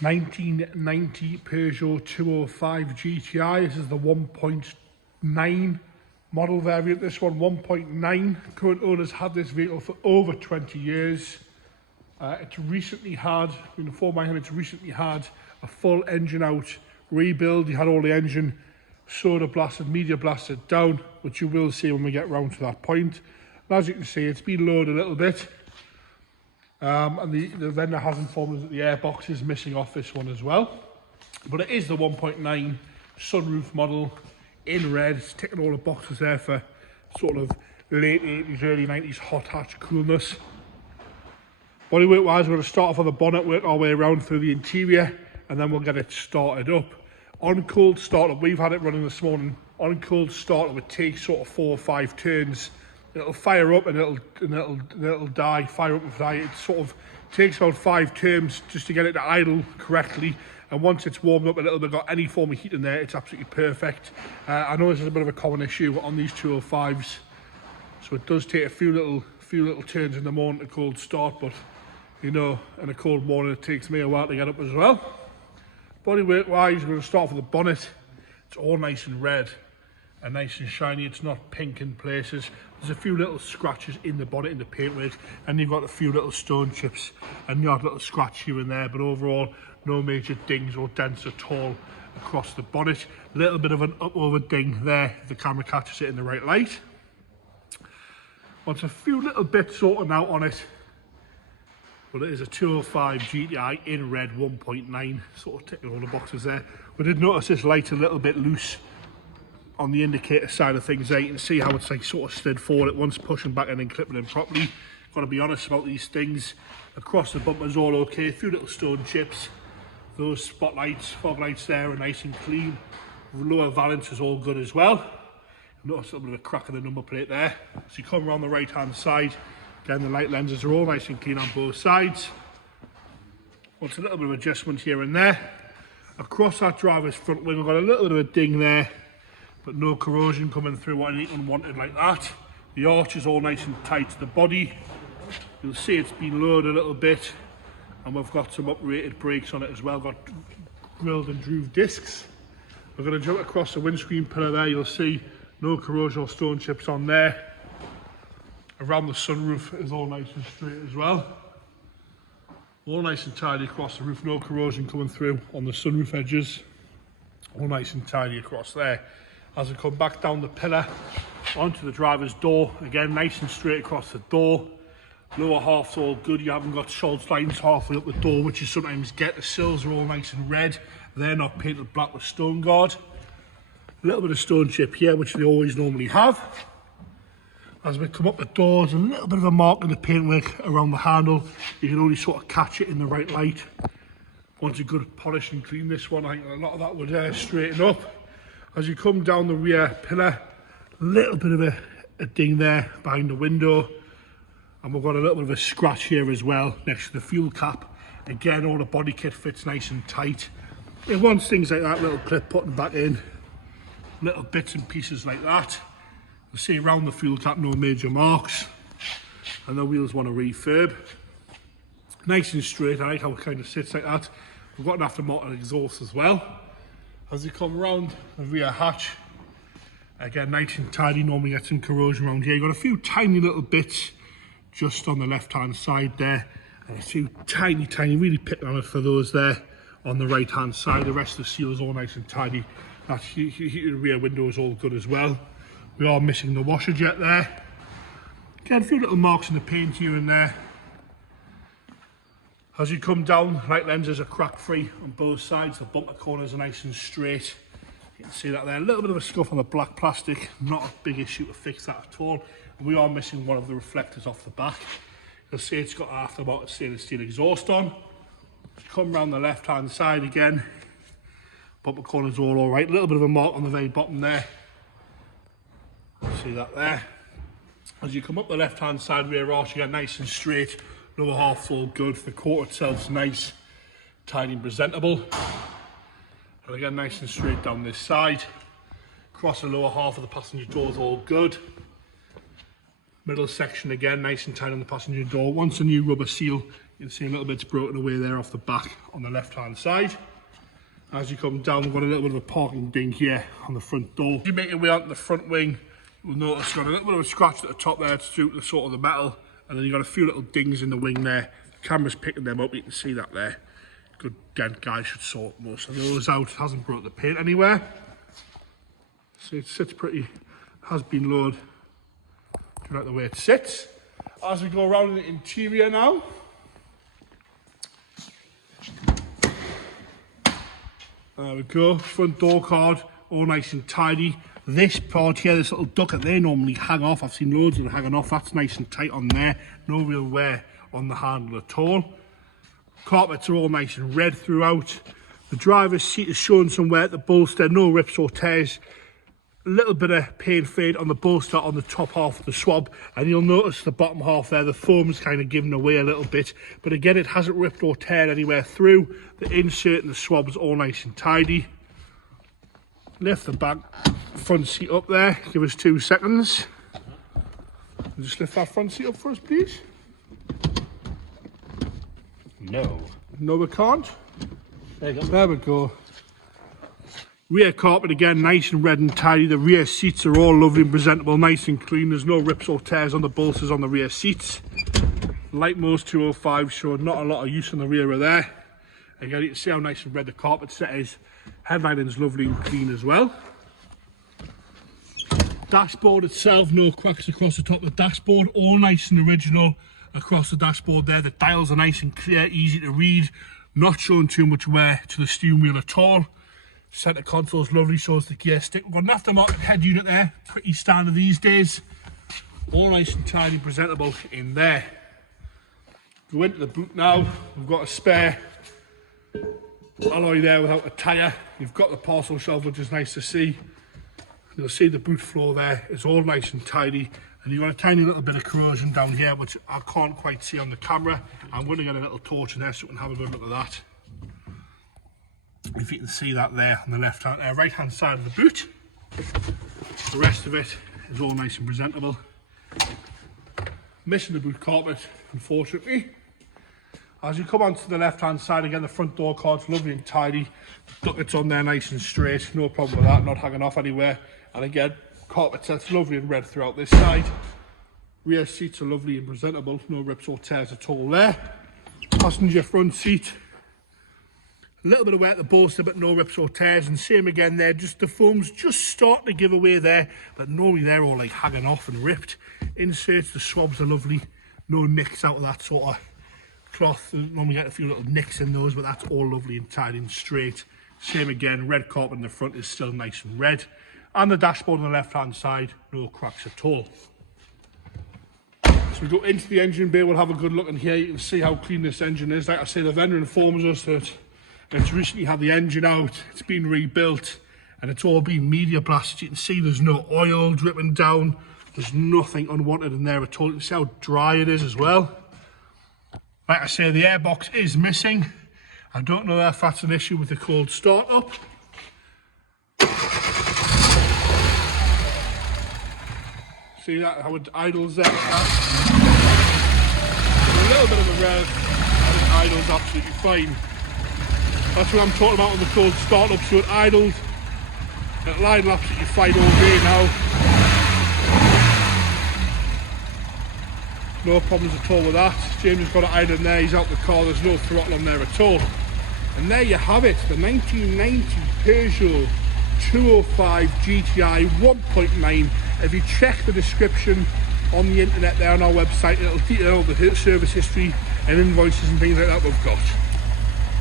1990 Peugeot 205 GTI. This is the 1.9 model variant. This one 1.9. Current owners had this vehicle for over 20 years. It's recently had, it's recently had a full engine out rebuild. You had all the engine soda blasted, media blasted down, which you will see when we get round to that point. And as you can see, it's been lowered a little bit. And the vendor has informed us that the airbox is missing off this one as well. But it is the 1.9 sunroof model in red. It's ticking all the boxes there for sort of late 80s, early 90s hot hatch coolness. Bodywork wise, we're going to start off on the bonnet, work our way around through the interior, and then we'll get it started up. On cold startup, we've had it running this morning. On cold startup, it takes sort of 4 or 5 turns. It'll fire up and it'll die, fire up and die. It sort of takes about 5 turns just to get it to idle correctly. And once it's warmed up a little bit, got any form of heat in there, it's absolutely perfect. I know this is a bit of a common issue on these 205s, so it does take a few little turns in the morning to cold start, but you know, in a cold morning it takes me a while to get up as well. Bodywork wise, we're going to start with the bonnet. It's all nice and red and nice and shiny. It's not pink in places. There's a few little scratches in the bonnet, in the paintwork, and you've got a few little stone chips and the odd little scratch here and there, but overall no major dings or dents at all across the bonnet. A little bit of an up over ding there if the camera catches it in the right light. Wants a few little bits sorting out on it, but it is a 205 GTI in red 1.9, sort of ticking all the boxes there. We did notice this light's a little bit loose on the indicator side of things there. You can see how it's like sort of slid forward at once, pushing back and then clipping in properly. Got to be honest about these things. Across the bumper's all okay, a few little stone chips. Those spotlights, fog lights there are nice and clean. Lower valance is all good as well. Notice a little bit of a crack in the number plate there. So you come around the right hand side, again the light lenses are all nice and clean on both sides. Wants a little bit of adjustment here and there. Across that driver's front wing, we've got a little bit of a ding there, but no corrosion coming through or anything unwanted like that. The arch is all nice and tight to the body. You'll see it's been lowered a little bit, and we've got some uprated brakes on it as well. Got grilled and grooved discs. We're going to jump across the windscreen pillar there. You'll see no corrosion or stone chips on there. Around the sunroof is all nice and straight as well. All nice and tidy across the roof, no corrosion coming through on the sunroof edges. All nice and tidy across there. As we come back down the pillar onto the driver's door, again nice and straight across the door. Lower half's all good, you haven't got Schultz lines halfway up the door, which you sometimes get. The sills are all nice and red, they're not painted black with stone guard. A little bit of stone chip here, which they always normally have. As we come up the doors, a little bit of a mark in the paintwork around the handle. You can only sort of catch it in the right light. Once you good polish and clean this one, I think a lot of that would straighten up. As you come down the rear pillar, a little bit of a ding there behind the window. And we've got a little bit of a scratch here as well next to the fuel cap. Again, all the body kit fits nice and tight. It wants things like that, little clip putting back in. Little bits and pieces like that. You'll see around the fuel cap no major marks, and the wheels want a refurb. Nice and straight, I like how it kind of sits like that. We've got an aftermarket exhaust as well. As you come around the rear hatch, again nice and tidy, normally get some corrosion around here. You've got a few tiny little bits just on the left hand side there, and a few tiny, really picking on it for those there on the right hand side. The rest of the seal is all nice and tidy. That heated rear window is all good as well. We are missing the washer jet there. Again, a few little marks in the paint here and there. As you come down, light lenses are crack free on both sides. The bumper corners are nice and straight. You can see that there. A little bit of a scuff on the black plastic. Not a big issue to fix that at all. And we are missing one of the reflectors off the back. You'll see it's got aftermarket stainless steel exhaust on. As you come around the left hand side again, bumper corners all alright. A little bit of a mark on the very bottom there. See that there. As you come up the left hand side rear arch, you get nice and straight. Lower half's all good. The court itself's nice, tidy and presentable. And again, nice and straight down this side. Across the lower half of the passenger door is all good. Middle section again, nice and tight on the passenger door. Once a new rubber seal You can see a little bit's broken away there off the back on the left hand side. As you come down, we've got a little bit of a parking ding here on the front door. As you make your way onto the front wing, you'll notice you've got a little bit of a scratch at the top there to do the sort of the metal, and then you've got a few little dings in the wing there. The camera's picking them up, you can see that there. Good dent guy should sort most of those out. Hasn't brought the paint anywhere. So it sits pretty, has been lowered. Do you like the way it sits? As we go around in the interior now, there we go, front door card, all nice and tidy. This part here, this little ducket, they normally hang off. I've seen loads of them hanging off. That's nice and tight on there. No real wear on the handle at all. Carpets are all nice and red throughout. The driver's seat is showing some wear at the bolster, no rips or tears. A little bit of paint fade on the bolster on the top half of the swab, and you'll notice the bottom half there, the foam's kind of given away a little bit, but again it hasn't ripped or teared anywhere through. The insert and the swab is all nice and tidy. Lift the back front seat up there, give us 2 seconds. Just lift that front seat up for us, please. No we can't. There you go. There we go. Rear carpet again, nice and red and tidy. The rear seats are all lovely and presentable, nice and clean. There's no rips or tears on the bolsters on the rear seats. Like most 205 showed not a lot of use on the rear of there. Again, you can see how nice and red the carpet set is. Headlining's lovely and clean as well. Dashboard itself, no cracks across the top of the dashboard, all nice and original across the dashboard there. The dials are nice and clear, easy to read, not showing too much wear to the steering wheel at all. Centre console's lovely, so is the gear stick. We've got an aftermarket head unit there, pretty standard these days. All nice and tidy, presentable in there. Go into the boot now, we've got a spare alloy there without a tyre. You've got the parcel shelf, which is nice to see. You'll see the boot floor there is all nice and tidy, and you've got a tiny little bit of corrosion down here, which I can't quite see on the camera. I'm going to get a little torch in there so we can have a good look at that. If you can see that there on the right hand side of the boot. The rest of it is all nice and presentable. Missing the boot carpet, unfortunately. As you come onto the left hand side again, the front door card's lovely and tidy. Duct's on there nice and straight, no problem with that, not hanging off anywhere. And again, carpet set's lovely and red throughout this side. Rear seats are lovely and presentable, no rips or tears at all there. Passenger front seat, a little bit of wear at the bolster, but no rips or tears. And same again there, just the foam's just starting to give away there, but normally they're all like hanging off and ripped. Inserts, the swabs are lovely, no nicks out of that sort of cloth. Normally get a few little nicks in those, but that's all lovely and tidy and straight. Same again, red carpet in the front is still nice and red. And the dashboard on the left hand side, no cracks at all. So we go into the engine bay, we'll have a good look in here. You can see how clean this engine is. Like I say, the vendor informs us that it's recently had the engine out, it's been rebuilt, and it's all been media blasted. You can see there's no oil dripping down, there's nothing unwanted in there at all. You can see how dry it is as well. Like I say, the airbox is missing. I don't know if that's an issue with the cold start up. See that, how it idles there? A little bit of a rev, and it idles absolutely fine. That's what I'm talking about with the cold start up, so it idled. It'll idle absolutely fine all day now. No problems at all with that. James has got it idling there, he's out the car, there's no throttle on there at all. And there you have it, the 1990 Peugeot 205 GTI 1.9. If you check the description on the internet there on our website, it'll detail all the service history and invoices and things like that we've got.